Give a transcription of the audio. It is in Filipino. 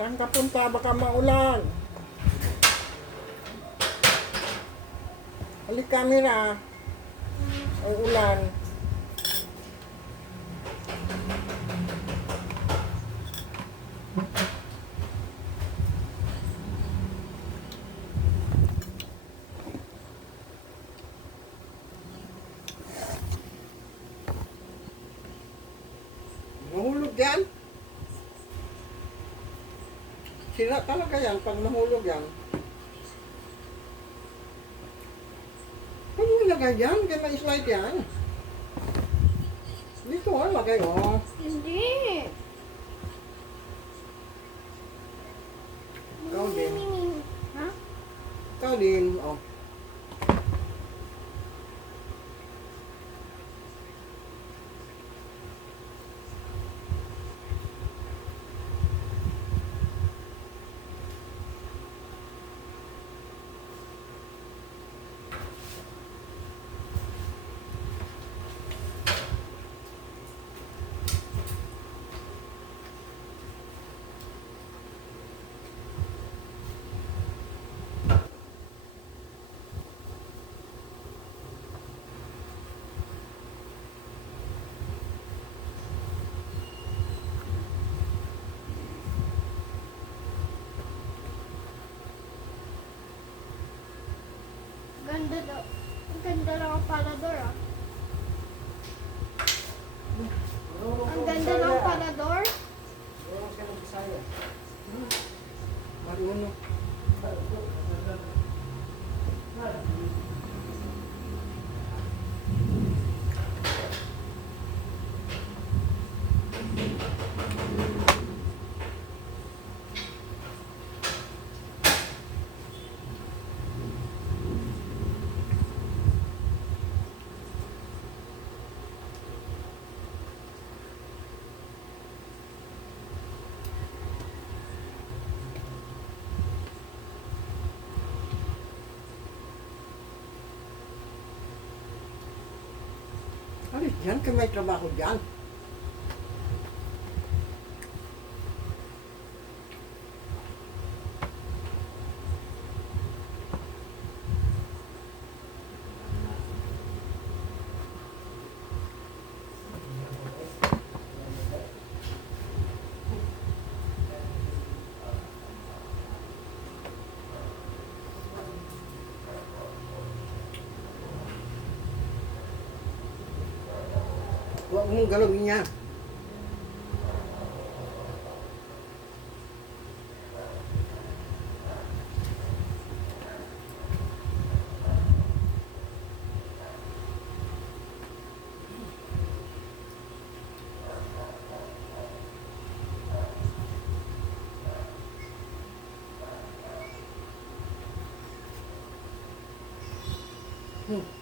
Saan ka punta? Baka maulan. Halik camera. Ay ulan. Mahulog yan. Sira talaga yan pag mahulog yan. Pag nilagay yan, kaya may slide yan. Dito lagay oh. Hindi. Ikaw din. Ha? Ikaw din, oh. Ganda daw. Ang ganda ng aparador ah. Ang ganda ng aparador. Marunong. Alis dyan, kaya may trabaho dyan. Huwag mong galawin niya. Hmm.